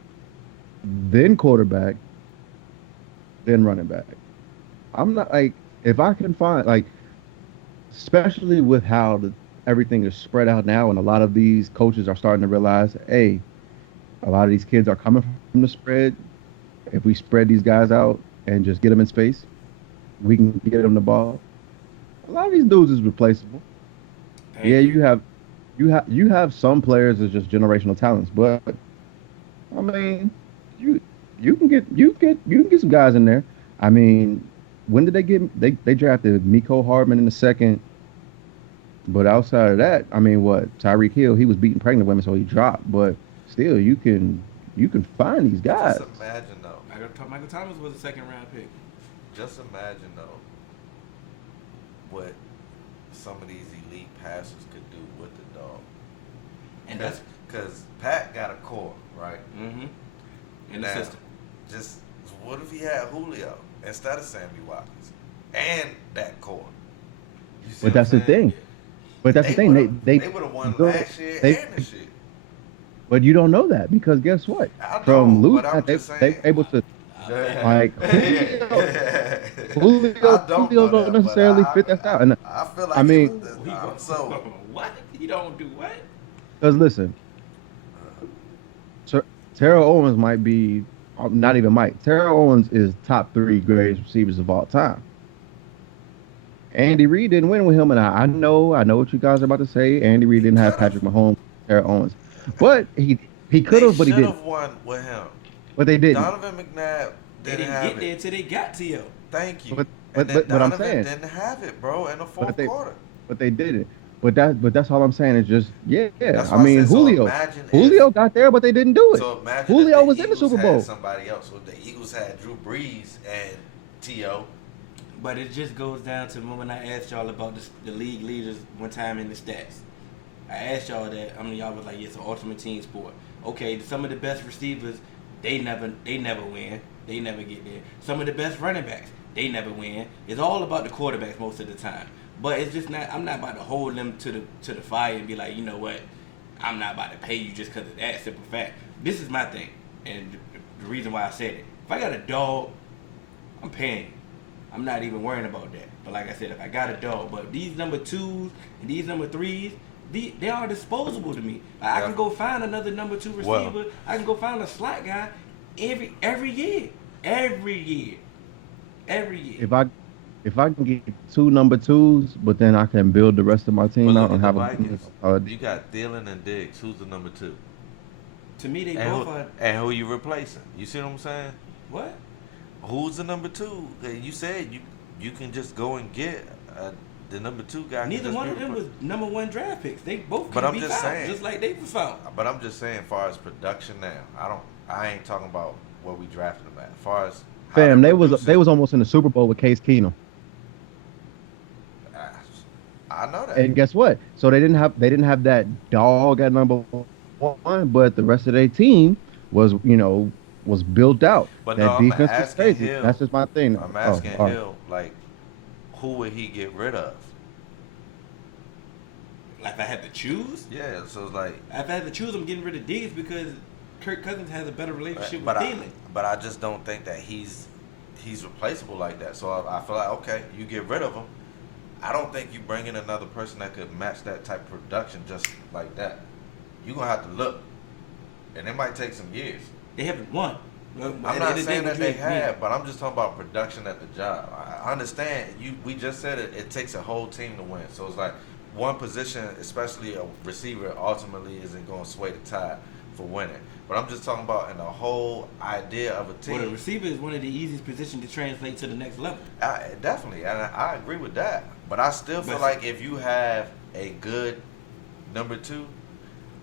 then quarterback, then running back. I'm not like if I can find like, especially with how everything is spread out now, and a lot of these coaches are starting to realize, hey, a lot of these kids are coming from the spread. If we spread these guys out and just get them in space, we can get them the ball. A lot of these dudes is replaceable. Thank Yeah, you. you have some players that's just generational talents, but I mean, you you can get some guys in there. I mean, when did they drafted Miko Hardman in the second, but outside of that, I mean, what Tyreek Hill, he was beating pregnant women, so he dropped. But still, you can find these But guys. just imagine though. Michael Thomas was a second round pick. Just imagine though what some of these elite passers could do with the dog. And that's Because Pat got a core, right? in the Now, system. Just what if he had Julio instead of Sammy Watkins and that core? You see But what I'm that's the saying? thing. But that's the thing. They would have won last year they- and this shit. But you don't know that because guess what? I know, From losing but I'm that, just they saying. able to like Julio I don't know don't that, necessarily but fit that style. And I feel like I mean, so What? He don't do what? because listen, Terrell Owens might be not even Mike. Terrell Owens is top 3 greatest receivers of all time. Andy Reid didn't win with him, and I know what you guys are about to say. Andy Reid didn't have Patrick Mahomes, Terrell Owens, but he could have, but he should didn't. have won with him. But they didn't. Donovan McNabb They didn't didn't have get there it. until they got to you. Thank you. But- And then but I'm Donovan saying- didn't have it, bro, in the fourth But they- quarter. But they didn't. But that's all I'm saying is just That's I why I mean said, so Julio imagine if- Julio got there, but they didn't do it. So imagine Julio if was the in the Eagles Super Bowl. had somebody else. So the Eagles had Drew Brees and T.O. But it just goes down to when I asked y'all about the league leaders one time in the stats. I asked y'all that. I mean, y'all was like, "It's an ultimate team sport." Okay, some of the best receivers, they never win. They never get there. Some of the best running backs, they never win. It's all about the quarterbacks most of the time. But it's just not. I'm not about to hold them to the fire and be like, you know what? I'm not about to pay you just because of that simple fact. This is my thing, and the reason why I said it. If I got a dog, I'm paying you. I'm not even worrying about that. But like I said, if I got a dog, but these number 2s and these number 3s, they are disposable to me. Like, I can go find another number 2 receiver. Well. I can go find a slot guy every year. Every year. If I can get 2 number 2s, but then I can build the rest of my team But out look and at the have Vikings. You got Thielen and Diggs. Who's the number 2? To me, they And both who, are. and who you replacing? You see what I'm saying? What? Who's the number 2? You said you can just go and get the number 2 guy. can Neither just one be of them was number 1 draft picks. They both But can I'm be just found, saying. just like they were found. But I'm just saying, as far as production now, I ain't talking about what we drafted them at. As far as how Fam, they're they was producing, almost in the Super Bowl with Case Keenum. I know that. And guess what? So they didn't have that dog at number 1, but the rest of their team was built out. But that no, I'm defense was asking crazy. Hill. That's just my thing. I'm asking all right. Hill, like, who would he get rid of? Like if I had to choose, Yeah, so it's like, if I had to choose, I'm getting rid of Diggs because Kirk Cousins has a better relationship but with Thielen. I just don't think that he's replaceable like that. So I feel like, okay, you get rid of him. I don't think you bring in another person that could match that type of production just like that. You're going to have to look. And it might take some years. They haven't won. I'm not saying that they have, but I'm just talking about production at the job. I understand. We just said it takes a whole team to win. So it's like one position, especially a receiver, ultimately isn't going to sway the tide for winning. But I'm just talking about in the whole idea of a team. Well, the receiver is one of the easiest positions to translate to the next level. Definitely, and I agree with that. But I still feel like if you have a good number 2,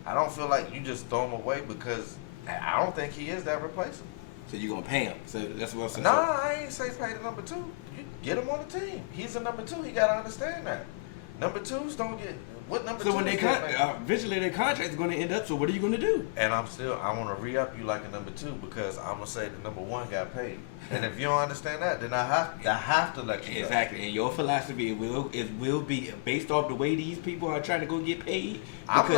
I don't feel like you just throw him away because I don't think he is that replaceable. So you're gonna pay him. So that's what I'm saying. Nah, I ain't say pay the number 2. You get him on the team. He's a number 2. He gotta understand that. Number 2s don't get what number 2. So when they eventually their contract is gonna end up. So what are you gonna do? And I want to re-up you like a number 2 because I'm gonna say the number 1 got paid. And if you don't understand that, then I have to let you know. Exactly. And your philosophy it will be based off the way these people are trying to go get paid. I'm gonna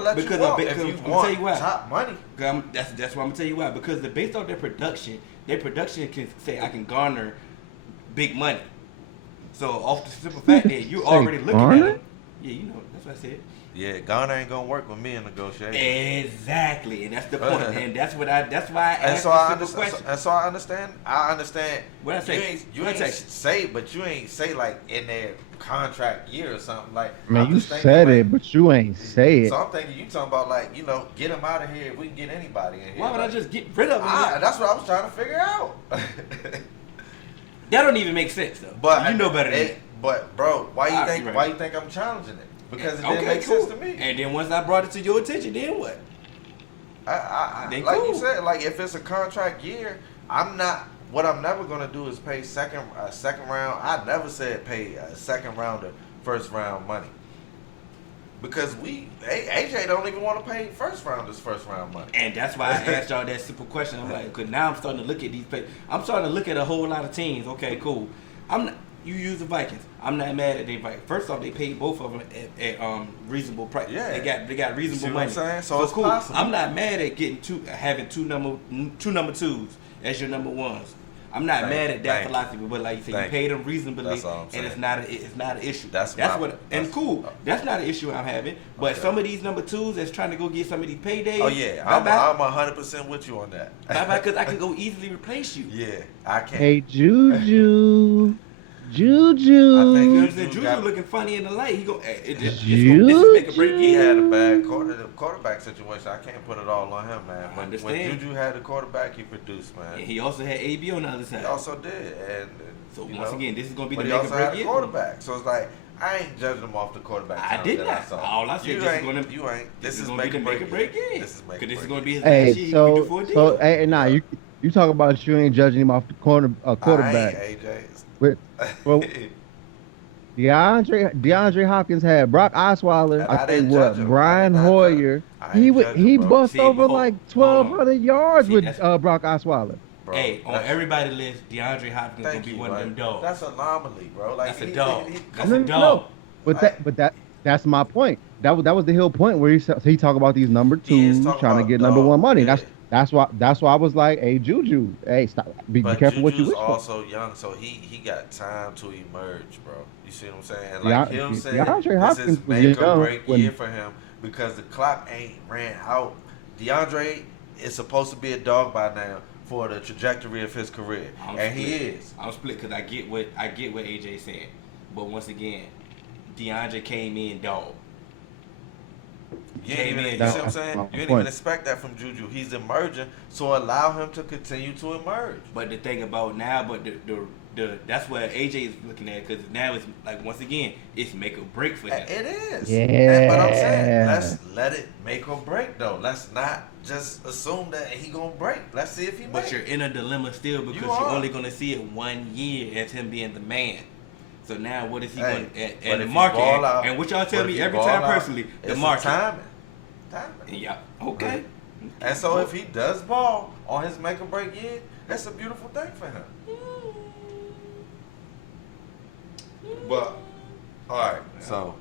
let you know if you tell you why. want top money. That's why I'm gonna tell you why. Because based off their production can say I can garner big money. So off the simple fact that you're already looking at garner? them, Yeah, you know, that's what I said. Yeah, Ghana ain't gonna work with me in negotiation. Exactly, and that's the point. And that's why I And asked so the I simple understand. question. And so I understand. I understand. What I say? You ain't say, but you ain't say like in their contract year or something like. I mean, I'm you just thinking, said like, it, but you ain't say it. So I'm thinking you talking about like get him out of here. If we can get anybody in here. Why would like, I just get rid of him? That's what I was trying to figure out. That don't even make sense though. But you know better than me. But bro, why you think right. why you think I'm challenging it? Because it didn't Okay, make cool. sense to me. And then once I brought it to your attention, then what? I Then like cool. you said, like if it's a contract year, I'm not. What I'm never gonna do is pay second round. I never said pay a second round or first round money. Because AJ don't even want to pay first round money. And that's why I asked y'all that simple question. I'm like, cause now I'm starting to look at these players. I'm starting to look at a whole lot of teams. Okay, cool. You use the Vikings. I'm not mad at the Vikings. First off, they paid both of them at reasonable price. Yeah. They got reasonable money. What I'm saying? So it's cool. possible. I'm not mad at having two number twos as your number ones. I'm not mad at that philosophy, but like you said, you paid them reasonably, and it's not an issue. That's cool. That's not an issue I'm having. But some of these number twos that's trying to go get some of these paydays. Oh yeah, I'm 100% with you on that. Bye, because I can go easily replace you. Yeah, I can. Hey, Juju. Juju. I think You know, Juju looking funny in the light. He go. This Juju. is make a break. He had a bad quarterback situation. I can't put it all on him, man. I understand. When Juju had the quarterback, he produced, man. And he also had AB on the other side. He also did, and so once again, this is gonna be the but make he or also break had a year. quarterback. So it's like I ain't judging him off the quarterback. I did not. I saw. All I said you this ain't, is gonna. You ain't. This is gonna be the make or break year. This is make or break. Because this is gonna be his Hey, last year. He can do for a deal. hey, nah, you talk about you ain't judging him off the quarterback. I ain't, Well, AJ. DeAndre Hopkins had Brock Osweiler. I think what him. Brian Hoyer. He bust over like 1,200 yards with Brock Osweiler. Bro, hey, on everybody's list, DeAndre Hopkins gonna be one of them dogs. That's an anomaly, bro. Like that's a dog. That's a dog. No. But that's my point. That was the Hill point where he talk about these number twos trying to get number one money. Yeah. That's why I was like, hey Juju, hey stop, be careful what you wish for. also young, so he got time to emerge, bro. You see what I'm saying? Like Hill said, DeAndre Hopkins this is make or break year for him because the clock ain't ran out. DeAndre is supposed to be a dog by now for the trajectory of his career, he is. I'm split because I get what AJ said, but once again, DeAndre came in dog. You see what I'm saying? You didn't even expect that from Juju. He's emerging, so allow him to continue to emerge. But the thing about now, that's what AJ is looking at, because now it's like, once again, it's make or break for him. It is. Yeah. But I'm saying, let's let it make or break though. Let's not just assume that he gonna break. Let's see if he. But you're in a dilemma still because you're only gonna see it 1 year as him being the man. So now, what is he going to and the market? And what y'all tell me every time personally, the market. Timing. Yeah. Okay. And so if he does ball on his make or break year, that's a beautiful thing for him. But all right, so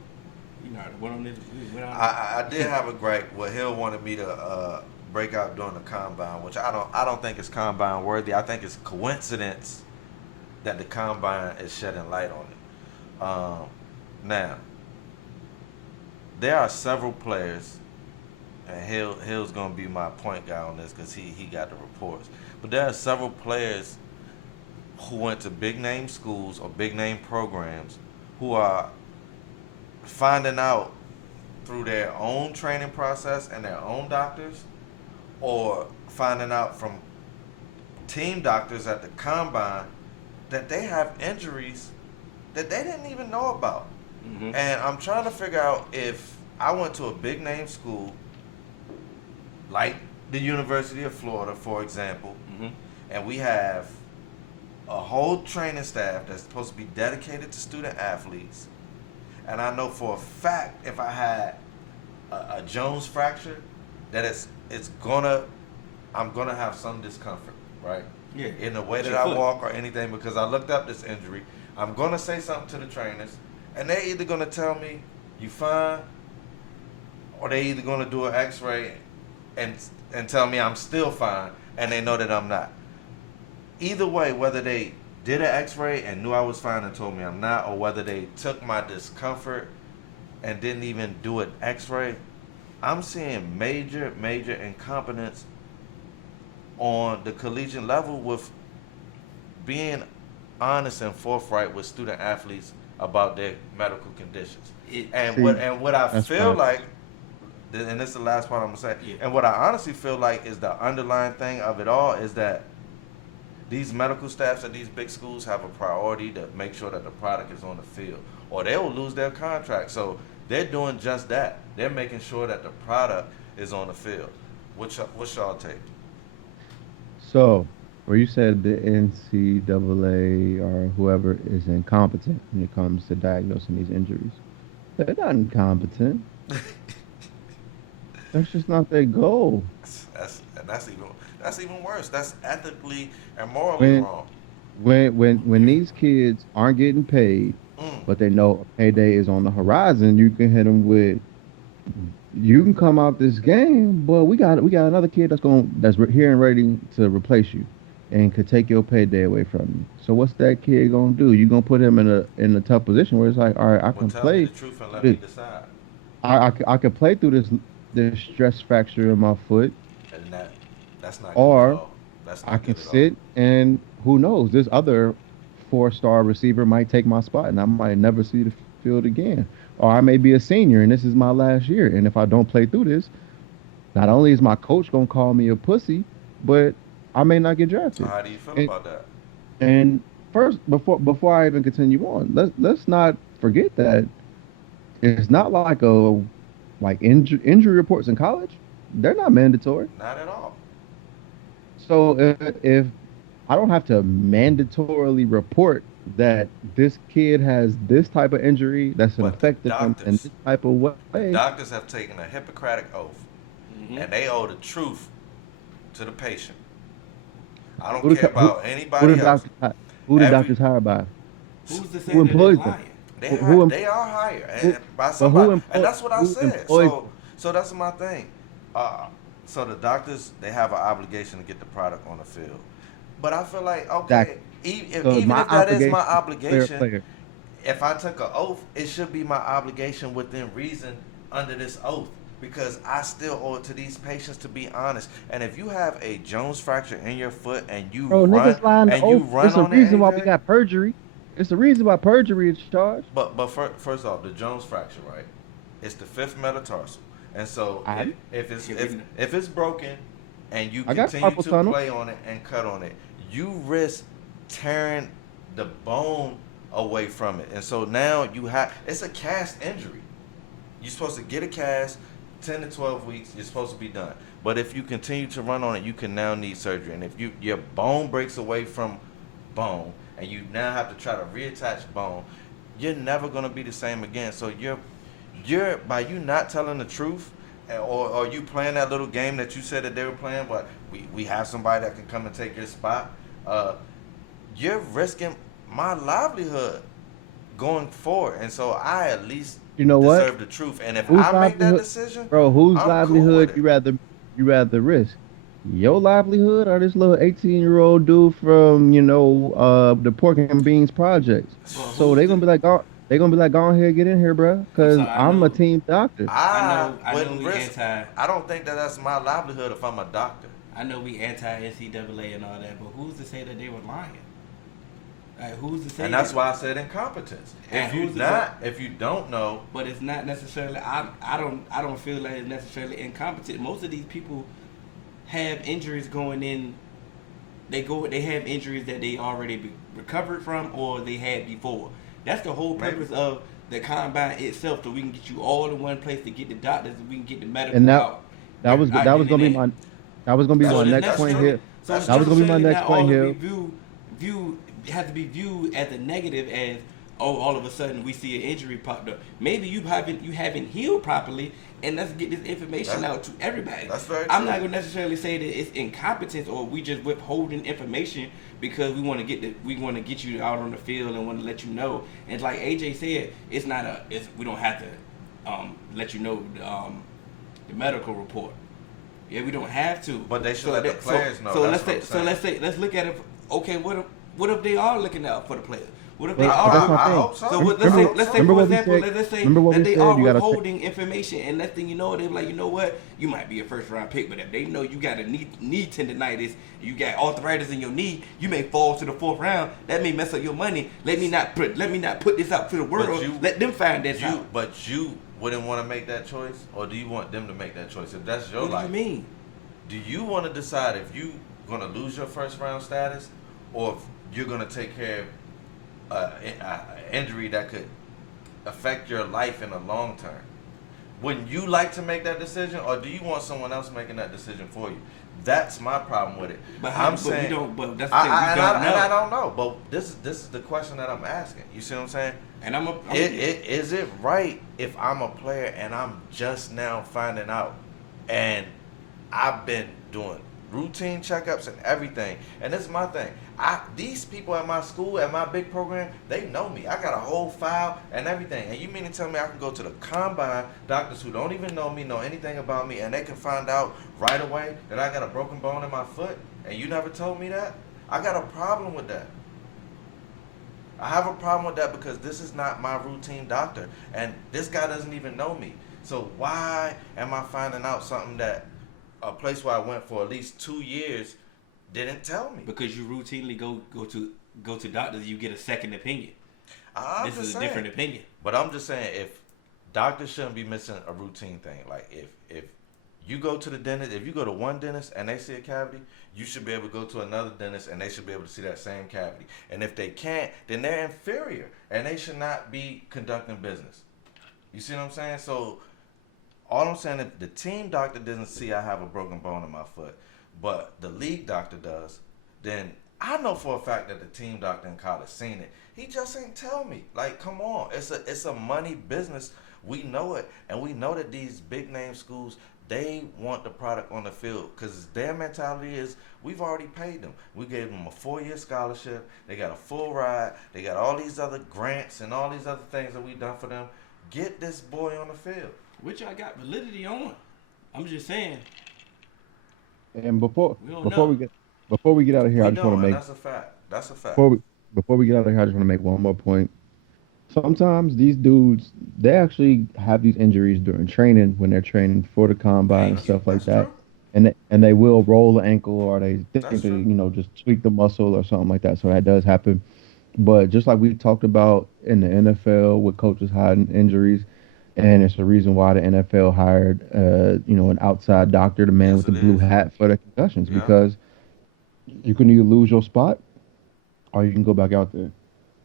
I did have a gripe. What Hill wanted me to break out during the combine, which I don't think is combine worthy. I think it's coincidence that the combine is shedding light on it. Now, there are several players, and Hill's gonna be my point guy on this because he got the reports. But there are several players who went to big name schools or big name programs who are finding out through their own training process and their own doctors, or finding out from team doctors at the combine that they have injuries that they didn't even know about. Mm-hmm. And I'm trying to figure out if I went to a big name school like the University of Florida, for example, and we have a whole training staff that's supposed to be dedicated to student athletes, and I know for a fact if I had a Jones fracture that I'm gonna have some discomfort, right? Yeah. In the way that I walk or anything, because I looked up this injury. I'm gonna say something to the trainers, and they're either gonna tell me you fine, or they either gonna do an X-ray and tell me I'm still fine, and they know that I'm not. Either way, whether they did an X-ray and knew I was fine and told me I'm not, or whether they took my discomfort and didn't even do an X-ray, I'm seeing major incompetence on the collegiate level with being honest and forthright with student athletes about their medical conditions. What I feel like, and this is the last part I'm gonna say, and what I honestly feel like is the underlying thing of it all is that these medical staffs at these big schools have a priority to make sure that the product is on the field, or they will lose their contract. So they're doing just that. They're making sure that the product is on the field. What's y'all take? So, where you said the NCAA or whoever is incompetent when it comes to diagnosing these injuries, they're not incompetent. That's just not their goal. That's even worse. That's ethically and morally wrong. When these kids aren't getting paid, but they know payday is on the horizon, you can hit them with, you can come out this game, but we got another kid that's here and ready to replace you, and could take your payday away from you. So what's that kid gonna do? You gonna put him in a tough position where it's like, all right, I can play. Tell me the truth and let me decide. I can play through this stress fracture in my foot, and that's not. Or good at all. That's not I can sit and who knows, this other 4-star receiver might take my spot and I might never see the field again. Or I may be a senior and this is my last year. And if I don't play through this, not only is my coach gonna call me a pussy, but I may not get drafted. How do you feel about that? And first, before I even continue on, let's not forget that it's not like injury reports in college. They're not mandatory. Not at all. So if I don't have to mandatorily report that this kid has this type of injury that's affected him in this type of way. Doctors have taken a Hippocratic oath, and they owe the truth to the patient. I don't care about anybody else. Who the doctors hired by? Who's to say who employs them? They are hired by somebody, and that's what I said. So that's my thing. So the doctors, they have an obligation to get the product on the field. But I feel like, okay, even if that is my obligation, if I took an oath, it should be my obligation within reason under this oath, because I still owe it to these patients to be honest. And if you have a Jones fracture in your foot and you run it's on the reason why we got perjury. It's the reason why perjury is charged. But first off, the Jones fracture, right? It's the 5th metatarsal, and so if it's broken and you continue to play on it and cut on it, you risk tearing the bone away from it. And so now it's a cast injury. You're supposed to get a cast, 10 to 12 weeks, you're supposed to be done. But if you continue to run on it, you can now need surgery. And if your bone breaks away from bone and you now have to try to reattach bone, you're never going to be the same again. So you're by you not telling the truth, or you playing that little game that you said that they were playing, but we have somebody that can come and take your spot, you're risking my livelihood going forward. And so I at least deserve the truth. And if I make that decision, bro, whose livelihood you rather risk? Your livelihood or this little 18-year-old dude from the Pork and Beans Projects? So they're gonna be like, go ahead, get in here, bro, because I'm a team doctor. I don't think that's my livelihood if I'm a doctor. I know we anti-NCAA and all that, but who's to say that they were lying? Like, who's to say? And that's why I said incompetence. If you don't know, but it's not necessarily. I don't feel like it's necessarily incompetent. Most of these people have injuries going in. They have injuries that they already recovered from or they had before. That's the whole purpose of the combine itself, so we can get you all in one place to get the doctors and we can get the medical out. That was gonna be my next point here. That was gonna be my next point here. Have to be viewed as a negative, as all of a sudden we see an injury popped up. Maybe you haven't healed properly, and let's get this information out to everybody. That's very true. I'm not gonna necessarily say that it's incompetence or we just withholding information because we want to get you out on the field and want to let you know. And like AJ said, we don't have to let you know the medical report. Yeah, we don't have to. But they should let the players know. So let's look at it. Okay, what if they are looking out for the players? What if they But are? that's my I thing. hope so. So Remember- let's say remember for what we example, said- let's say remember what that we they said, are you gotta withholding information, and next thing you know, they're like, you know what, you might be a first round pick, but if they know you got a knee tendonitis, you got arthritis in your knee, you may fall to the 4th round. That may mess up your money. Let me not put this out to the world. Let them find this out. But you wouldn't want to make that choice, or do you want them to make that choice? If that's your What life, do you mean? do you want to decide if you gonna lose your first round status, or if you're gonna take care of an injury that could affect your life in the long term? Wouldn't you like to make that decision, or do you want someone else making that decision for you? That's my problem with it. But I'm saying, we don't. But that's the thing. We don't know. and I don't know. But this is the question that I'm asking. You see what I'm saying? And Is it right if I'm a player and I'm just now finding out, and I've been doing routine checkups and everything, and this is my thing. These people at my school, at my big program, they know me. I got a whole file and everything. And you mean to tell me I can go to the combine, doctors who don't even know me, know anything about me, and they can find out right away that I got a broken bone in my foot, and you never told me that? I got a problem with that. I have a problem with that because this is not my routine doctor, and this guy doesn't even know me. So why am I finding out something that a place where I went for at least 2 years didn't tell me? Because you routinely go to doctors, you get a second opinion. This is a different opinion. But I'm just saying, if doctors shouldn't be missing a routine thing. Like if you go to the dentist, if you go to one dentist and they see a cavity, you should be able to go to another dentist and they should be able to see that same cavity. And if they can't, then they're inferior and they should not be conducting business. You see what I'm saying? So all I'm saying, if the team doctor doesn't see I have a broken bone in my foot, but the league doctor does, then I know for a fact that the team doctor in college seen it. He just ain't tell me. Like, come on. It's a money business. We know it. And we know that these big name schools, they want the product on the field because their mentality is, we've already paid them. We gave them a 4-year scholarship. They got a full ride. They got all these other grants and all these other things that we done for them. Get this boy on the field. Which I got validity on. I'm just saying. And before we get out of here, We I just want to make that's a fact. That's a fact. before we get out of here, I just want to make one more point. Sometimes these dudes, they actually have these injuries during training when they're training for the combine and stuff like that. True. And they will roll the ankle, or they think That's they, true. just tweak the muscle or something like that. So that does happen. But just like we talked about in the NFL with coaches hiding injuries, and it's the reason why the NFL hired, an outside doctor, the man Yes, with the it blue is. hat for the concussions, Yeah. because you can either lose your spot or you can go back out there.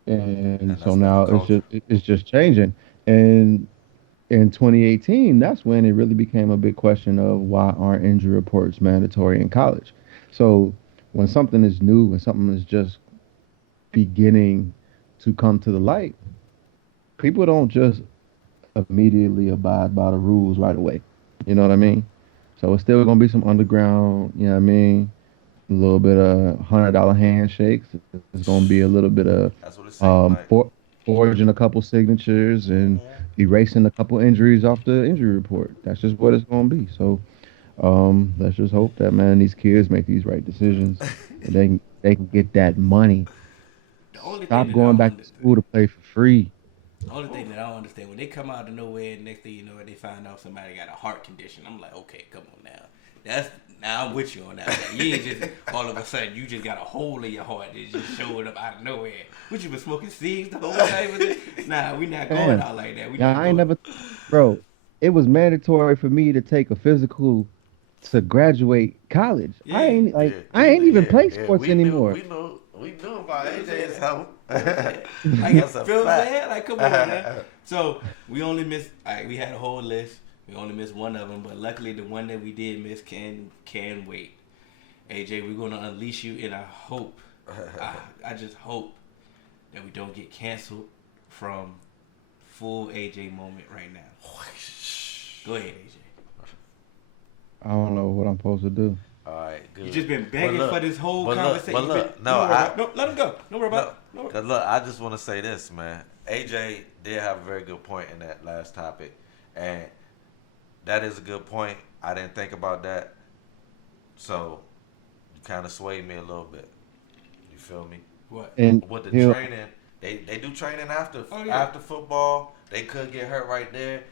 And And so that's not now the culture. it's just changing. And in 2018, that's when it really became a big question of why aren't injury reports mandatory in college? So when something is new, when something is just beginning to come to the light, people don't just immediately abide by the rules right away. You know what I mean? So it's still gonna be some underground, you know what I mean? A little bit of $100 handshakes. It's gonna be a little bit of That's what it seems like. forging a couple signatures and erasing a couple injuries off the injury report. That's just what it's gonna be. So let's just hope that, man, these kids make these right decisions and they can get that money. The only Stop thing going back to school to play for free. The only thing that I don't understand, when they come out of nowhere, next thing you know, they find out somebody got a heart condition. I'm like, okay, come on now. Now I'm with you on that. Like, you ain't just all of a sudden you just got a hole in your heart that just showed up out of nowhere. What, you been smoking cigs the whole time with it? Nah, we not going Man, out like that. yeah, I ain't never, bro. It was mandatory for me to take a physical to graduate college. Yeah. I ain't even play sports anymore. We knew about AJ's health. Like, That's a feel fact. bad? Like, come on, man. So we only missed. We had a whole list. We only missed one of them, but luckily the one that we did miss can wait. AJ, we're gonna unleash you, and I hope, I just hope that we don't get canceled from full AJ moment right now. Go ahead, AJ. I don't know what I'm supposed to do. All right, good. You just been begging for this whole conversation. But look, no, let him go. Don't worry about it. Cause look, I just want to say this, man. AJ did have a very good point in that last topic, and that is a good point. I didn't think about that, so you kind of swayed me a little bit. You feel me? What? And With the he'll- training, They do training after yeah. after football. They could get hurt right there.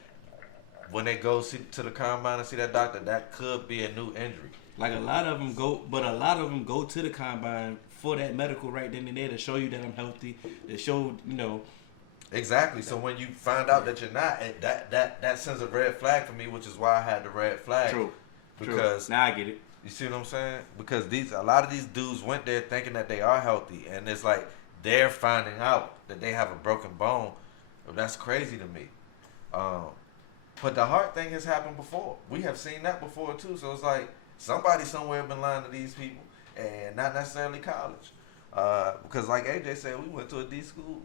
When they go to the combine and see that doctor, that could be a new injury. Like a lot of them go to the combine for that medical right then and there to show you that I'm healthy, to show, Exactly. So when you find out that you're not, that sends a red flag for me, which is why I had the red flag. True. Because now I get it. You see what I'm saying? Because a lot of these dudes went there thinking that they are healthy, and it's like they're finding out that they have a broken bone. That's crazy to me. But the heart thing has happened before. We have seen that before too. So it's like somebody somewhere been lying to these people, and not necessarily college. Because like AJ said, we went to a D school,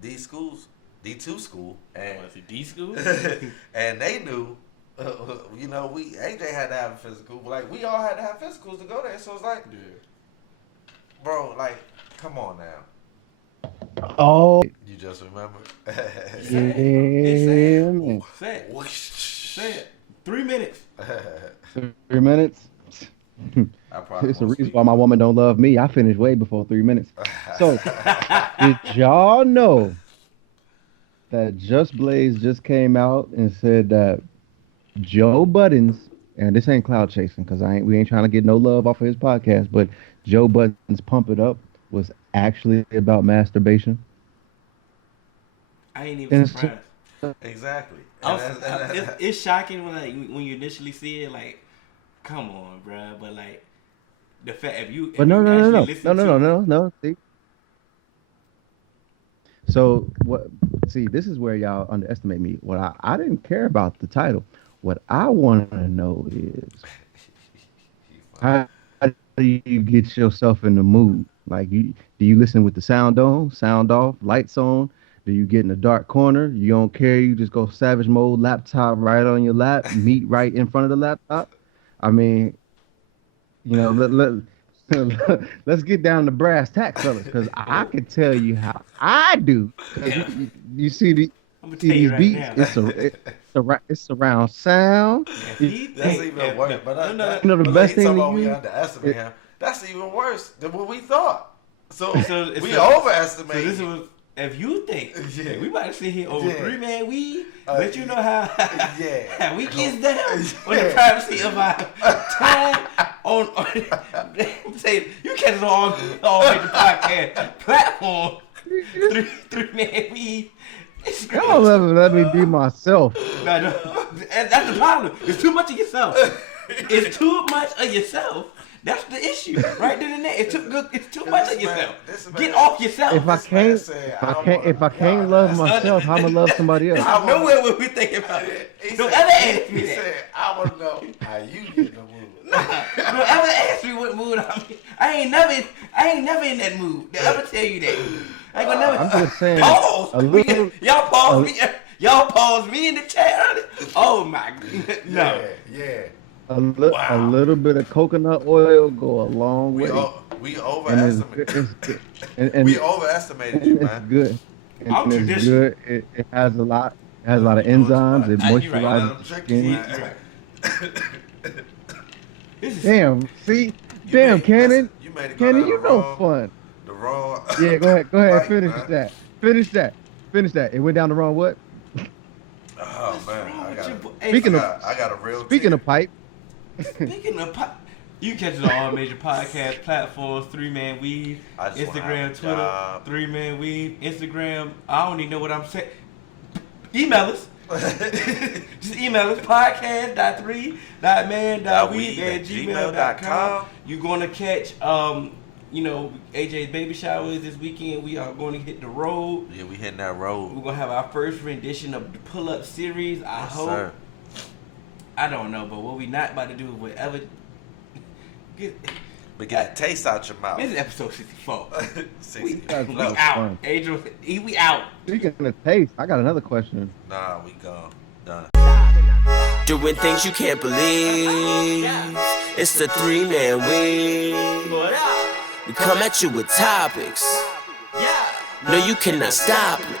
D2 school, and D school, and they knew. AJ had to have a physical, but like we all had to have physicals to go there. So it's like, bro, like, come on now. Oh, You just remember? man. Say it. 3 minutes. 3 minutes. I probably It's the reason why my woman don't love me. I finished way before 3 minutes. So, did y'all know that Just Blaze just came out and said that Joe Budden's, and this ain't cloud chasing because we ain't trying to get no love off of his podcast, but Joe Budden's Pump It Up was actually about masturbation. I ain't even surprised. Exactly. It's shocking when you initially see it. Like, come on, bro. But like the fact if you no. See, so what? See, this is where y'all underestimate me. What I didn't care about the title. What I want to know is how do you get yourself in the mood? Like, do you listen with the sound on, sound off, lights on? Do you get in a dark corner? You don't care. You just go savage mode, laptop right on your lap, meat right in front of the laptop. I mean, let's get down to brass tacks, fellas, because I can tell you how I do. You see these beats. It's surround sound. That's even worse. But the best thing we underestimate him. That's even worse than what we thought. So we overestimated. So this was. If you think we about to sit here over 3-man weed, let you know how we get down on the privacy of our time on say you catch it on major podcast platform. 3-man weed. Y'all let me be myself. No, that's the problem. It's too much of yourself. It's too much of yourself. That's the issue, right then and there. It's too much of yourself. Get off yourself. If I can't love myself, how I'ma love somebody else? I know where we think about it. Don't ever ask me that. He said, I want to know how you get in the mood. Don't ever ask me what mood I'm in. I ain't never in that mood. They'll ever tell you that. I ain't gonna never. I'm just saying. Pause. Y'all pause me. Y'all pause me in the chat. Oh my god. No. Yeah. A little bit of coconut oil go a long way. We overestimated. We overestimated you, man. It's good. It's good. It has a lot. It has a lot of enzymes. It moisturizes the skin. Damn. See. Damn, Cannon. Cannon, you know fun. The wrong. Yeah. Go ahead. Right, Finish that. It went down the wrong what? Oh man. I got a real. Speaking of pipe. You catch it on all major podcast platforms. 3-man weed, Instagram, Twitter. 3-man weed, Instagram. I don't even know what I'm saying. Email us. Just email us podcast.3.man.weed@gmail.com. You're gonna catch AJ's baby showers this weekend. We are going to hit the road. Yeah, we hitting that road. We're gonna have our first rendition of the pull-up series. I hope. Sir. I don't know, but what we not about to do is whatever. But get a taste out your mouth. This is episode 64. 64. We out. Angel, we out. Speaking of taste, I got another question. Nah, we gone. Done. Doing things you can't believe. It's the 3-man weed. We come at you with topics. No, you cannot stop it.